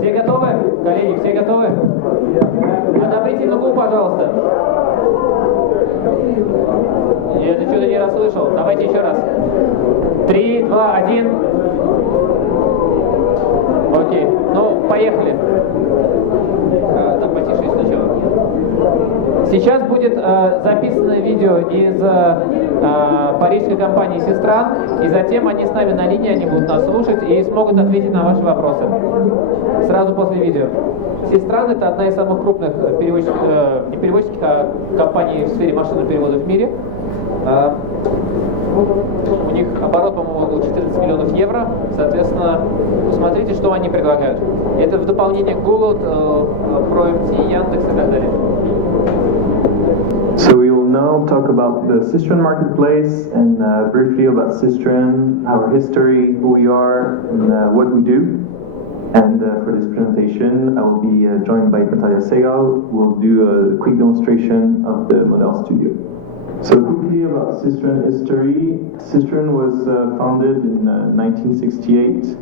Все готовы? Коллеги, все готовы? Одобрительно губ, пожалуйста. Я это что-то не расслышал. Давайте еще раз. 3, 2, 1. Окей. Ну, поехали. Там потише сначала. Сейчас будет записано видео из парижской компании «Сестра», и затем они с нами на линии, они будут нас слушать и смогут ответить на ваши вопросы. Сразу после видео. «Сестра» — это одна из самых крупных перевозчиков, не перевозчиков, а компаний в сфере машинного перевода в мире. У них оборот, по-моему, около 14 миллионов евро. Соответственно, посмотрите, что они предлагают. Это в дополнение к Google, ProMT, Яндекс и так далее. So we will now talk about the Sistren marketplace and briefly about Sistren, our history, who we are, and what we do. And for this presentation, I will be joined by Natalia Segal, who will do a quick demonstration of the Model Studio. So quickly about Sistren history. Sistren was founded in 1968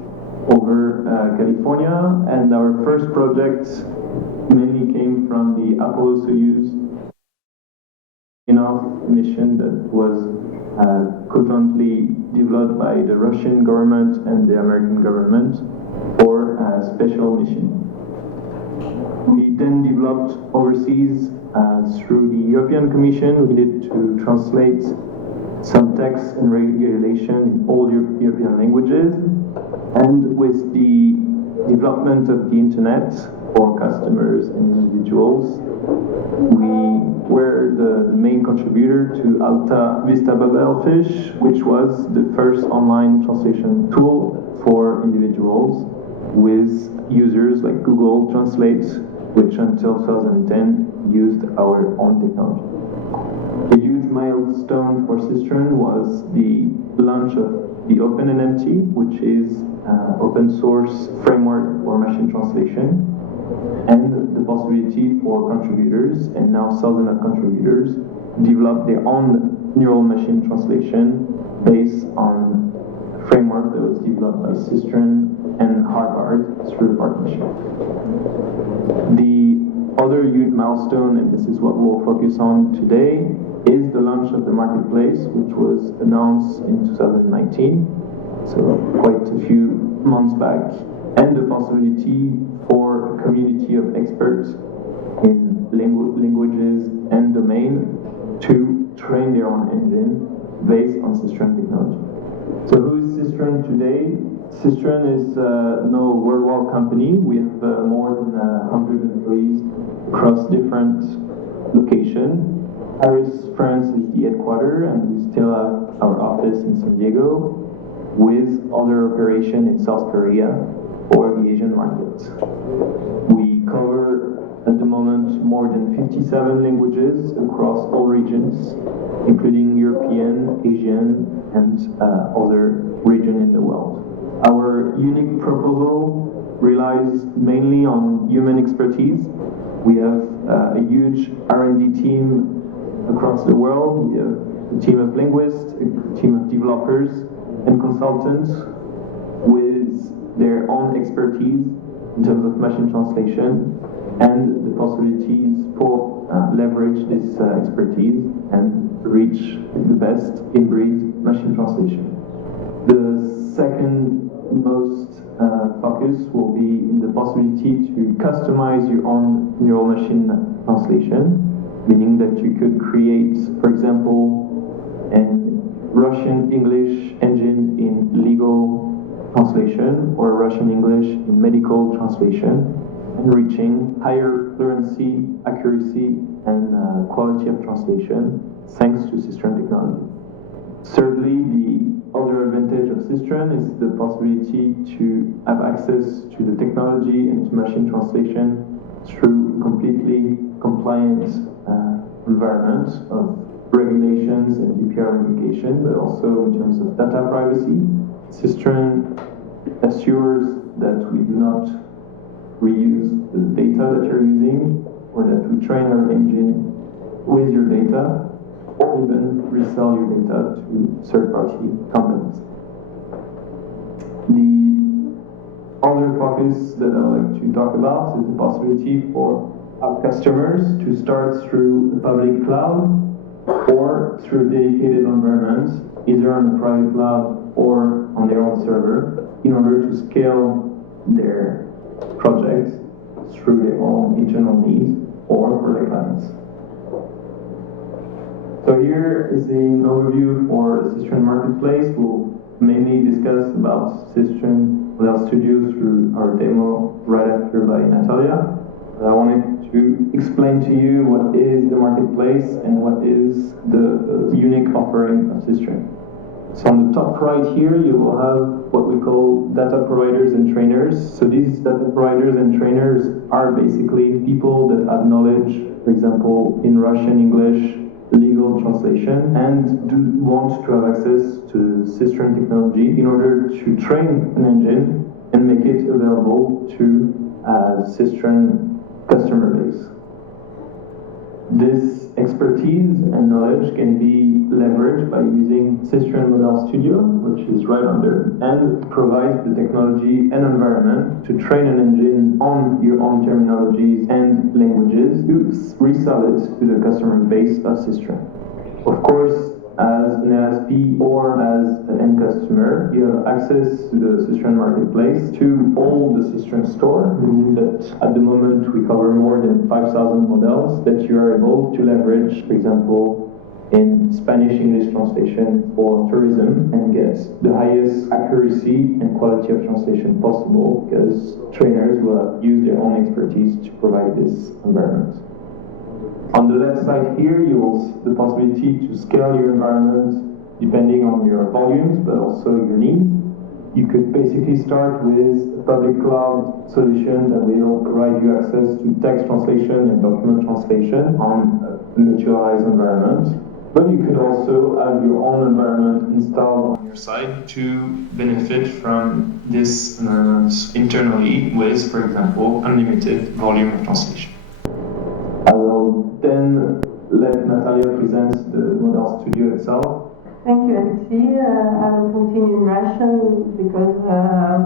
over California, and our first project mainly came from the Apollo-Soyuz mission that was conjointly developed by the Russian government and the American government for a special mission. We then developed overseas through the European Commission. We needed to translate some text and regulation in all European languages, and with the development of the internet for customers and individuals, we were the main contributor to Alta Vista Babelfish, which was the first online translation tool for individuals with users like Google Translate, which until 2010 used our own technology. A huge milestone for Sistren was the launch of the OpenNMT, which is open source framework for machine translation, and the possibility for contributors, and now thousands of contributors, develop their own neural machine translation based on a framework that was developed by Sistren and Harvard through the partnership. The other huge milestone, and this is what we'll focus on today, is the launch of the marketplace, which was announced in 2019, so quite a few months back, and the possibility for a community of experts in languages and domain to train their own engine based on Sistren technology. So who is Sistren today? Sistren is no worldwide company. We have more than 100 employees across different locations. Paris, France is the headquarters, and we still have our office in San Diego, with other operation in South Korea or the Asian market. We cover at the moment more than 57 languages across all regions, including European, Asian, and other regions in the world. Our unique proposal relies mainly on human expertise. We have a huge R&D team across the world. We have a team of linguists, a team of developers and consultants with their own expertise in terms of machine translation, and the possibilities for leverage this expertise and reach the best in-breed machine translation. The second most focus will be in the possibility to customize your own neural machine translation, meaning that you could create, for example, an Russian-English engine in legal translation or Russian-English in medical translation, and reaching higher fluency, accuracy, and quality of translation thanks to Sistren technology. Thirdly, the other advantage of Sistren is the possibility to have access to the technology and to machine translation through completely compliant environment of regulations and GDPR regulation, but also in terms of data privacy. Sistren assures that we do not reuse the data that you're using, or that we train our engine with your data, or even resell your data to third-party companies. The Other focus that I would like to talk about is the possibility for our customers to start through the public cloud or through a dedicated environment, either on the private cloud or on their own server, in order to scale their projects through their own internal needs or for their clients. So here is an overview for the System Marketplace. We'll mainly discuss about System Model Studio through our demo right after by Natalia. I wanted to explain to you what is the marketplace and what is the unique offering of System. So on the top right here, you will have what we call data providers and trainers. So these data providers and trainers are basically people that have knowledge, for example, in Russian, English, legal translation, and do want to have access to System technology in order to train an engine and make it available to System customer base. This expertise and knowledge can be leveraged by using System Model Studio, which is right under, and provides the technology and environment to train an engine on your own terminologies and languages to resell it to the customer base of System. Of course, as an LSP or as an end customer, you have access to the System Marketplace, to all the System store, meaning that at the moment we cover more than 5,000 models that you are able to leverage, for example, in Spanish-English translation for tourism and get the highest accuracy and quality of translation possible, because trainers will have used their own expertise to provide this environment. On the left side here, you will see the possibility to scale your environment depending on your volumes, but also your needs. You could basically start with a public cloud solution that will provide you access to text translation and document translation on a mutualized environment. But you could also have your own environment installed on your side to benefit from this environment internally with, for example, unlimited volume of translation. I will then let Natalia present the Model Studio itself. Thank you, Alexei. I will continue in Russian because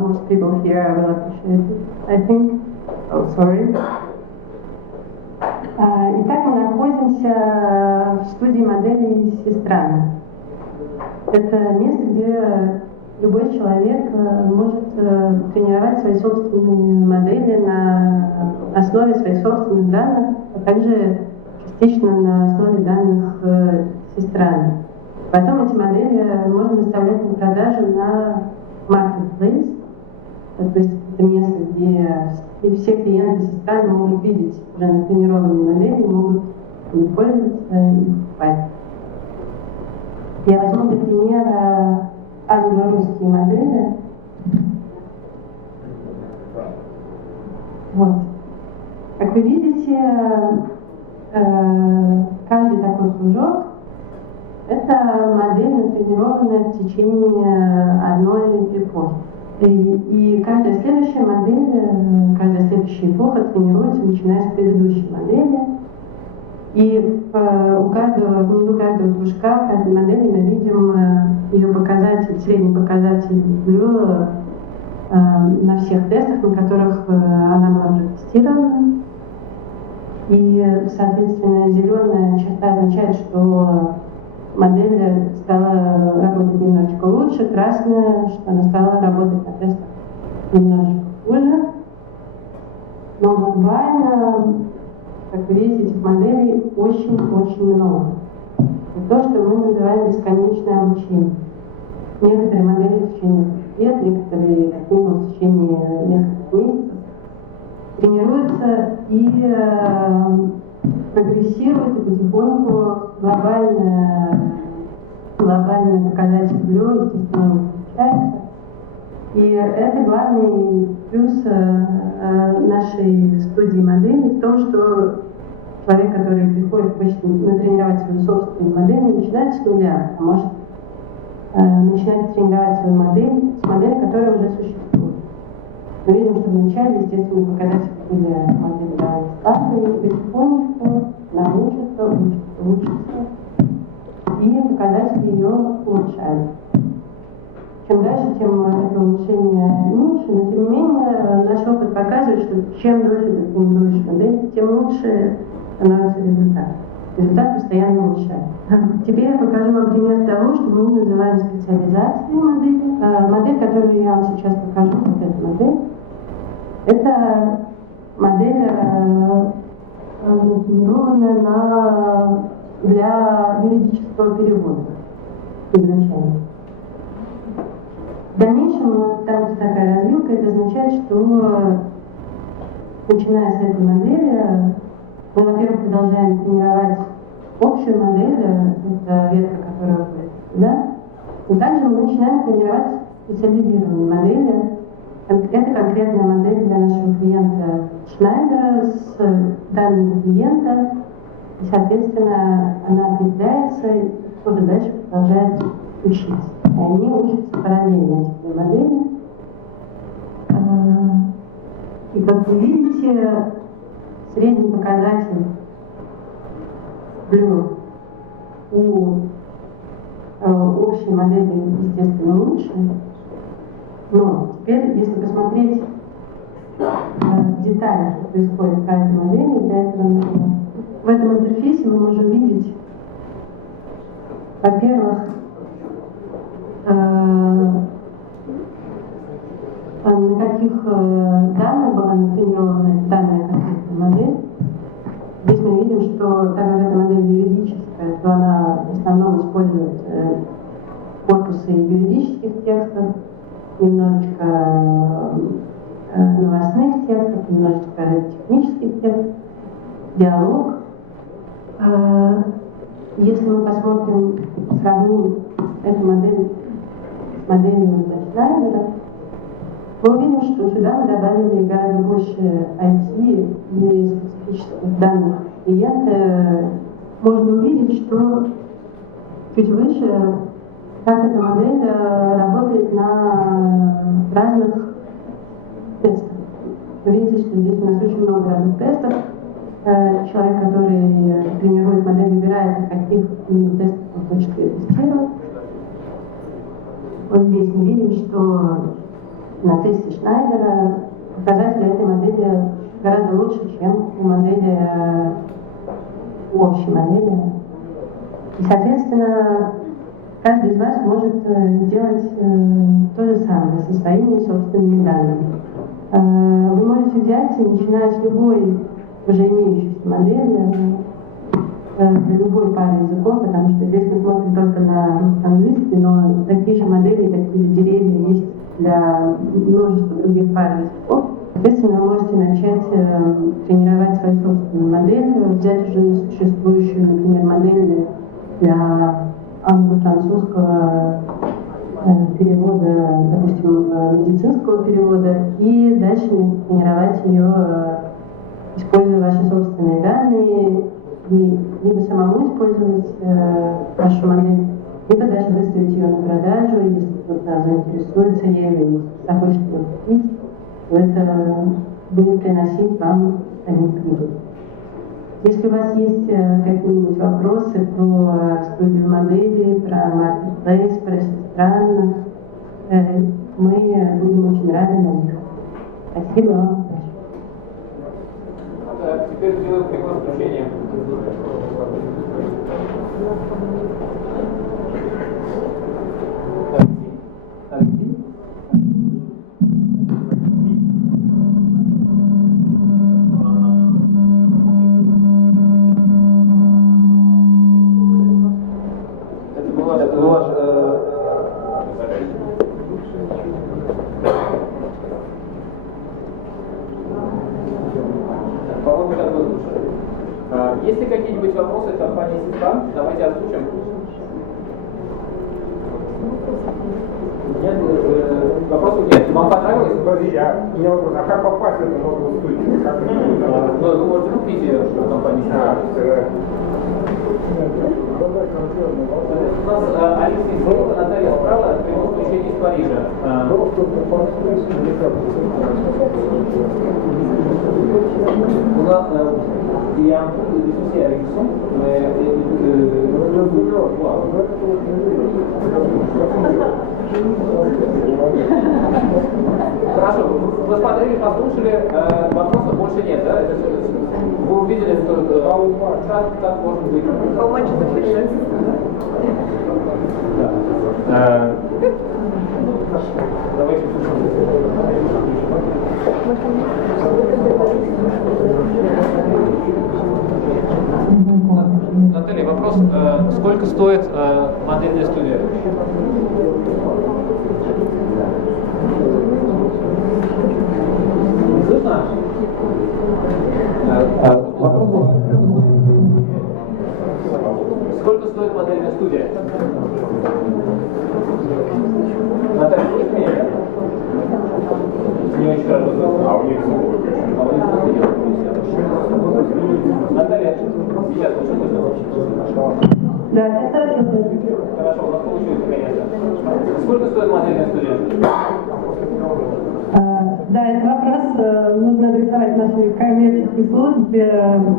most people here will appreciate it, I think. Oh, sorry. Итак, мы находимся в студии моделей Сестрана. Это место, где любой человек может тренировать свои собственные модели на основе своих собственных данных, а также частично на основе данных Сестраны. Потом эти модели можно выставлять на продажу на Marketplace, то есть это место, где все клиенты Сестраны могут видеть уже натренированные модели, могут ими пользоваться и покупать. Я возьму для примера англо-русские модели. Вот. Как вы видите, каждый такой кружок — это модель, натренированная в течение одной эпохи. И каждая следующая модель, каждая следующая эпоха тренируется, начиная с предыдущей модели. И внизу каждого кружка, в каждой модели мы видим ее показатель, средний показатель Blue на всех тестах, на которых она была протестирована. И, соответственно, зеленая черта означает, что модель стала работать немножечко лучше, красная, что она стала работать на тестах немножечко хуже. Но глобально, как вы видите, этих моделей очень-очень много. Это то, что мы называем бесконечное обучение. Некоторые модели в течение лет, некоторые как минимум в течение нескольких месяцев тренируются и прогрессируют, и потихоньку глобальный показатель Blue, естественно, включается. И это главный плюс нашей студии моделей в том, что человек, который приходит, хочет натренировать свою собственную модель, не начинает с нуля, а может начинать тренировать свою модель с модели, которая уже существует. Мы видим, что вначале, естественно, показатели были модели довольно слабые, и потихонечку учатся, и показатели ее улучшают. чем дальше, тем это улучшение меньше, но тем не менее наш опыт показывает, что чем дольше ты тренируешь модель, тем лучше становится результат. Результат постоянно улучшается. Теперь я покажу вам пример того, что мы называем специализацией модели. Модель, которую я вам сейчас покажу, вот эта модель, это модель, натренированная для юридического перевода изначально. В дальнейшем там такая развилка, это означает, что начиная с этой модели, мы, во-первых, продолжаем тренировать общую модель, это ветка, которая уходит сюда, и также мы начинаем тренировать специализированные модели. Это конкретная модель для нашего клиента Шнайдера с данными клиента, и, соответственно, она определяется, и кто-то дальше продолжает учиться. И они учатся параллельно эти две модели. И как вы видите, средний показатель блюр у общей модели, естественно, лучше. Но теперь, если посмотреть в деталях, что происходит в каждой модели, для этого в этом интерфейсе мы можем видеть, во-первых, на каких данных была натренирована данная конкретная модель. Здесь мы видим, что так как эта модель юридическая, то она в основном использует корпусы юридических текстов, немножечко новостных текстов, немножечко технических текстов, диалог. Если мы посмотрим, сравним эту модель с моделью Шнайдера, мы увидим, что сюда мы добавили гораздо больше IT и специфических данных клиента. Можно увидеть, что чуть выше, как эта модель работает на разных тестах. Вы видите, что здесь у нас очень много разных тестов. Человек, который тренирует модель, выбирает, на каких именно тестах он хочет ее тестировать. Вот здесь мы видим, что на тесте Шнайдера показатели этой модели гораздо лучше, чем у модели, у общей модели. И, соответственно, каждый из вас может делать то же самое со своими собственными данными. Вы можете взять, начиная с любой уже имеющейся модели, для любой пары языков, потому что здесь мы смотрим только на русско-английский, но такие же модели, такие же деревья есть для множества других пар языков. Соответственно, вы можете начать тренировать свою собственную модель, взять уже существующую, например, модель для англо-французского перевода, допустим, медицинского перевода, и дальше тренировать ее, используя ваши собственные данные, и либо самому использовать вашу модель, либо даже выставить ее на продажу, если кто-то заинтересуется ею, или захочет ее купить, то это будет приносить вам прибыль. Если у вас есть какие-нибудь вопросы про студию модели, про marketplace, про стран, мы будем очень рады на них. Спасибо вам. Теперь сделаем прямое включение. Алексей? Это была по-моему, так будет лучше. Есть ли какие-нибудь вопросы компании Ситка? Давайте озвучим. Нет, вопросов нет. Вам понравилось? Подожди, у меня вопрос, а как попасть в эту новую студию? Вы можете купить ее в компании Ситка. У нас Алексей слева, Наталья справа, прямое включение из Парижа. У нас il y a un peu de souci avec le son, mais Хорошо, вы смотрели, послушали, вопросов больше нет, да? Вы увидели, что как может быть? How much is the difference? Давайте. Наталья, вопрос, сколько стоит модельная студия? Слышно? Сколько стоит модельная студия? Наталья, слышишь меня? Не очень хорошо. А у них Наталья, сейчас лучше слышно? Да, сейчас хорошо слышно. Хорошо, у нас получилось, конечно. Сколько стоит модельная студия? Да, этот вопрос нужно адресовать нашей коммерческой службе.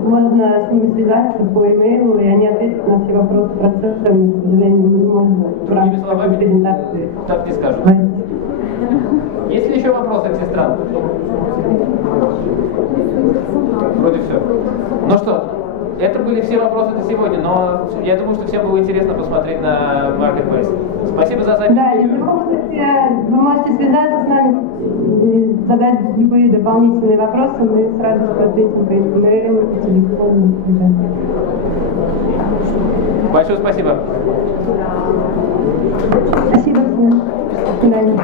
Можно с ними связаться по имейлу, и они ответят на все вопросы процесса. К сожалению, мы не можем в рамках словами, презентации. так не скажут. Есть ли еще вопросы к сестрам? Вроде все. Ну что, это были все вопросы на сегодня, но я думаю, что всем было интересно посмотреть на Marketplace. Спасибо за запись. Да, и в любом случае вы можете связаться с нами и задать любые дополнительные вопросы. Мы с радостью ответим по имейлу, по телефону. Большое спасибо. Спасибо всем. До свидания.